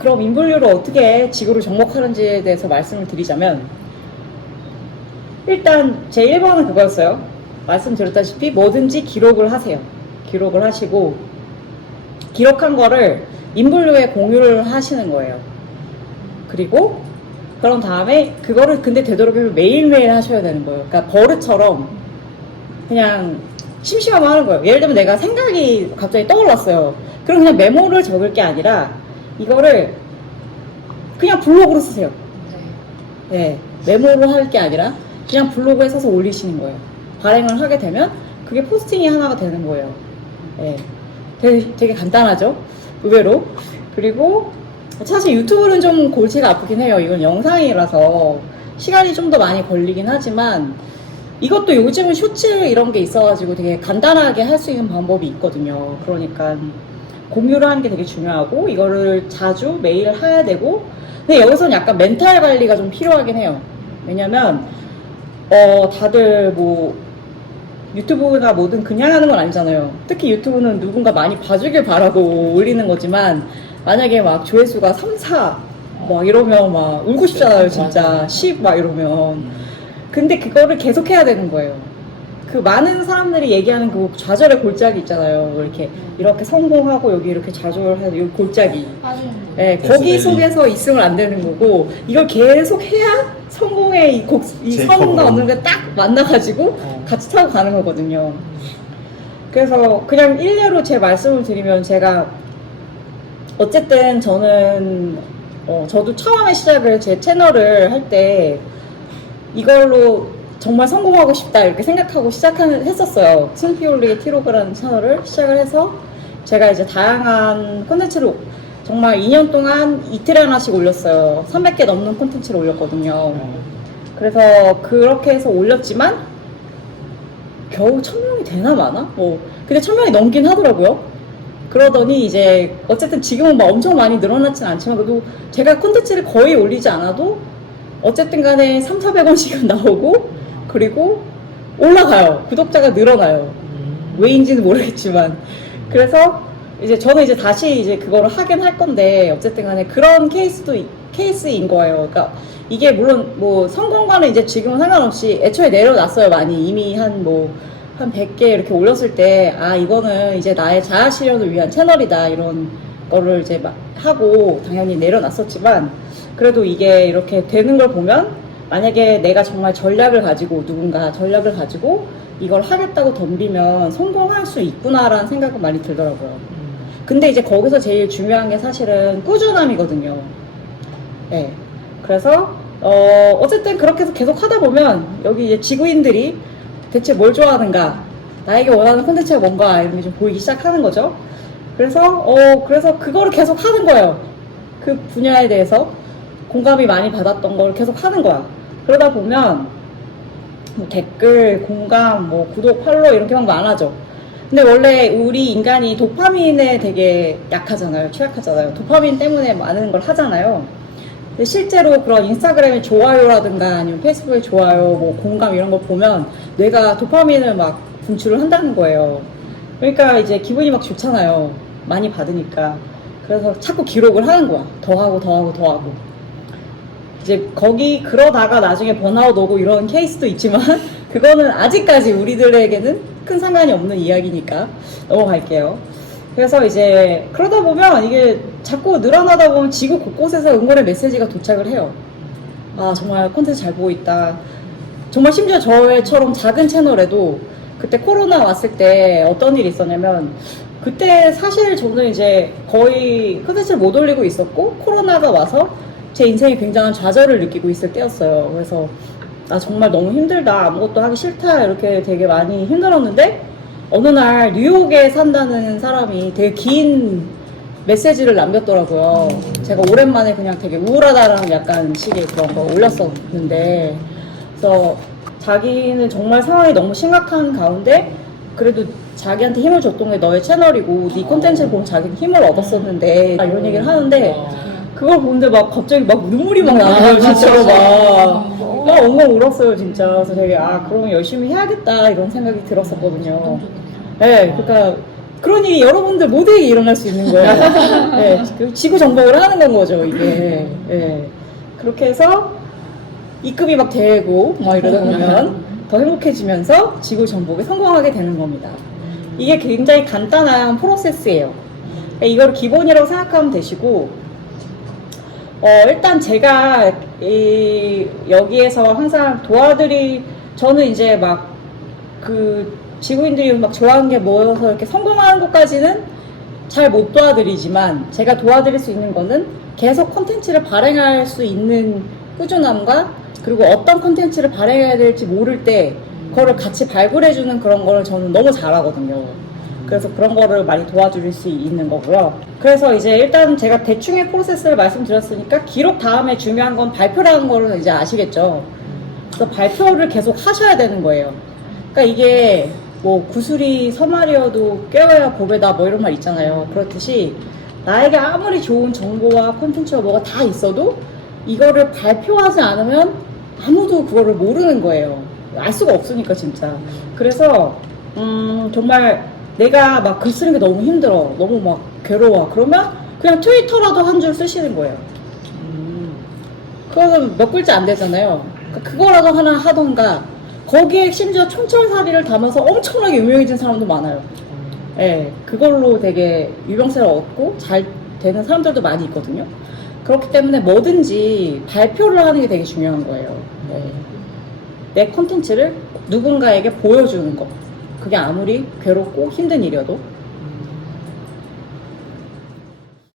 그럼 인블류를 어떻게 지구를 정복하는지에 대해서 말씀을 드리자면, 일단 제 1번은 그거였어요. 말씀드렸다시피 뭐든지 기록을 하세요. 기록을 하시고 기록한 거를 인블류에 공유를 하시는 거예요. 그리고 그런 다음에 그거를 근데 되도록이면 매일매일 하셔야 되는 거예요. 그러니까 버릇처럼 그냥 심심하면 하는 거예요. 예를 들면 내가 생각이 갑자기 떠올랐어요. 그럼 그냥 메모를 적을 게 아니라 이거를 그냥 블로그로 쓰세요. 네, 메모를 할 게 아니라 그냥 블로그에 써서 올리시는 거예요. 발행을 하게 되면 그게 포스팅이 하나가 되는 거예요. 네, 되게 간단하죠? 의외로. 그리고 사실 유튜브는 좀 골치가 아프긴 해요. 이건 영상이라서 시간이 좀 더 많이 걸리긴 하지만 이것도 요즘은 쇼츠 이런 게 있어가지고 되게 간단하게 할 수 있는 방법이 있거든요. 그러니까 공유를 하는 게 되게 중요하고 이거를 자주 매일 해야 되고, 근데 여기서는 약간 멘탈 관리가 좀 필요하긴 해요. 왜냐면 다들 뭐 유튜브나 뭐든 그냥 하는 건 아니잖아요. 특히 유튜브는 누군가 많이 봐주길 바라고 올리는 거지만 만약에 막 조회수가 3, 4 막 이러면 막 울고 싶잖아요. 진짜 10 막 이러면. 근데 그거를 계속 해야 되는 거예요. 그 많은 사람들이 얘기하는 그 좌절의 골짜기 있잖아요. 이렇게 성공하고 여기 이렇게 좌절해서 여기 골짜기. 네, 거기 속에서 있으면 안 되는 거고 이걸 계속 해야 성공의 이 선과 없는 게 딱 만나가지고 같이 타고 가는 거거든요. 그래서 그냥 일례로 제 말씀을 드리면 제가 어쨌든 저는 저도 처음에 시작을 제 채널을 할 때 이걸로 정말 성공하고 싶다 이렇게 생각하고 했었어요. 승피올리의 티로그라는 채널을 시작을 해서 제가 이제 다양한 콘텐츠를 정말 2년 동안 이틀에 하나씩 올렸어요. 300개 넘는 콘텐츠를 올렸거든요. 그래서 그렇게 해서 올렸지만 겨우 1000명이 되나 마나? 근데 1000명이 넘긴 하더라고요. 그러더니 이제 어쨌든 지금은 막 엄청 많이 늘어났진 않지만 그래도 제가 콘텐츠를 거의 올리지 않아도 어쨌든 간에 3,400원씩은 나오고 그리고 올라가요. 구독자가 늘어나요. 왜인지는 모르겠지만. 그래서 이제 저는 이제 다시 이제 그거를 하긴 할 건데 어쨌든 간에 그런 케이스인 거예요. 그러니까 이게 물론 뭐 성공과는 이제 지금은 상관없이 애초에 내려놨어요. 많이 이미 한 100개 이렇게 올렸을 때 이거는 이제 나의 자아 실현을 위한 채널이다 이런 거를 이제 막 하고 당연히 내려놨었지만 그래도 이게 이렇게 되는 걸 보면 만약에 내가 정말 누군가 전략을 가지고 이걸 하겠다고 덤비면 성공할 수 있구나라는 생각은 많이 들더라고요. 근데 이제 거기서 제일 중요한 게 사실은 꾸준함이거든요. 네. 그래서 어쨌든 그렇게 해서 계속 하다 보면 여기 이제 지구인들이 대체 뭘 좋아하는가, 나에게 원하는 콘텐츠가 뭔가 이런 게 좀 보이기 시작하는 거죠. 그래서 그거를 계속 하는 거예요. 그 분야에 대해서 공감이 많이 받았던 걸 계속 하는 거야. 그러다 보면 뭐 댓글, 공감, 뭐 구독, 팔로우 이런 게 막 많아져. 근데 원래 우리 인간이 도파민에 되게 약하잖아요. 취약하잖아요. 도파민 때문에 많은 걸 하잖아요. 근데 실제로 그런 인스타그램의 좋아요라든가 아니면 페이스북의 좋아요, 뭐 공감 이런 거 보면 뇌가 도파민을 막 분출을 한다는 거예요. 그러니까 이제 기분이 막 좋잖아요. 많이 받으니까. 그래서 자꾸 기록을 하는 거야. 더 하고. 이제 그러다가 나중에 번아웃 오고 이런 케이스도 있지만 그거는 아직까지 우리들에게는 큰 상관이 없는 이야기니까 넘어갈게요. 그래서 이제 그러다 보면 이게 자꾸 늘어나다 보면 지구 곳곳에서 응원의 메시지가 도착을 해요. 정말 콘텐츠 잘 보고 있다. 정말 심지어 저처럼 작은 채널에도 그때 코로나 왔을 때 어떤 일이 있었냐면 그때 사실 저는 이제 거의 콘텐츠를 못 올리고 있었고 코로나가 와서 제 인생에 굉장한 좌절을 느끼고 있을 때였어요. 그래서 정말 너무 힘들다, 아무것도 하기 싫다 이렇게 되게 많이 힘들었는데 어느 날 뉴욕에 산다는 사람이 되게 긴 메시지를 남겼더라고요. 제가 오랜만에 그냥 되게 우울하다라는 약간 식의 그런 거 올렸었는데 그래서 자기는 정말 상황이 너무 심각한 가운데 그래도 자기한테 힘을 줬던 게 너의 채널이고 네 콘텐츠를 보면 자기는 힘을 얻었었는데 이런 얘기를 하는데 그걸 보는데 막 갑자기 막 눈물이 막 나요. 진짜로 막 엉엉 울었어요 진짜. 그래서 되게 그러면 열심히 해야겠다 이런 생각이 들었었거든요. 네, 그러니까 그런 일이 여러분들 모두에게 일어날 수 있는 거예요. 네, 지구 정복을 하는 건 거죠, 이게. 네. 그렇게 해서 입금이 막 되고 막 이러다 보면 더 행복해지면서 지구 정복에 성공하게 되는 겁니다. 이게 굉장히 간단한 프로세스예요. 이걸 기본이라고 생각하면 되시고, 일단 제가 여기에서 항상 저는 이제 막 지구인들이 막 좋아하는 게 모여서 이렇게 성공하는 것까지는 잘 못 도와드리지만, 제가 도와드릴 수 있는 거는 계속 콘텐츠를 발행할 수 있는 꾸준함과, 그리고 어떤 콘텐츠를 발행해야 될지 모를 때 그거를 같이 발굴해주는 그런 거를 저는 너무 잘하거든요. 그래서 그런 거를 많이 도와줄 수 있는 거고요. 그래서 이제 일단 제가 대충의 프로세스를 말씀드렸으니까, 기록 다음에 중요한 건 발표라는 거를 이제 아시겠죠. 그래서 발표를 계속 하셔야 되는 거예요. 그러니까 이게 뭐 구슬이 서말이어도 꿰어야 보배다 뭐 이런 말 있잖아요. 그렇듯이 나에게 아무리 좋은 정보와 콘텐츠가 뭐가 다 있어도 이거를 발표하지 않으면 아무도 그거를 모르는 거예요. 알 수가 없으니까 진짜. 그래서 정말 내가 막 글 쓰는 게 너무 힘들어, 너무 막 괴로워, 그러면 그냥 트위터라도 한 줄 쓰시는 거예요. 그거는 몇 글자 안 되잖아요. 그러니까 그거라도 하나 하던가, 거기에 심지어 촌철살이를 담아서 엄청나게 유명해진 사람도 많아요. 예, 그걸로 되게 유명세를 얻고 잘 되는 사람들도 많이 있거든요. 그렇기 때문에 뭐든지 발표를 하는 게 되게 중요한 거예요. 네. 내 콘텐츠를 누군가에게 보여주는 거. 그게 아무리 괴롭고 힘든 일이어도.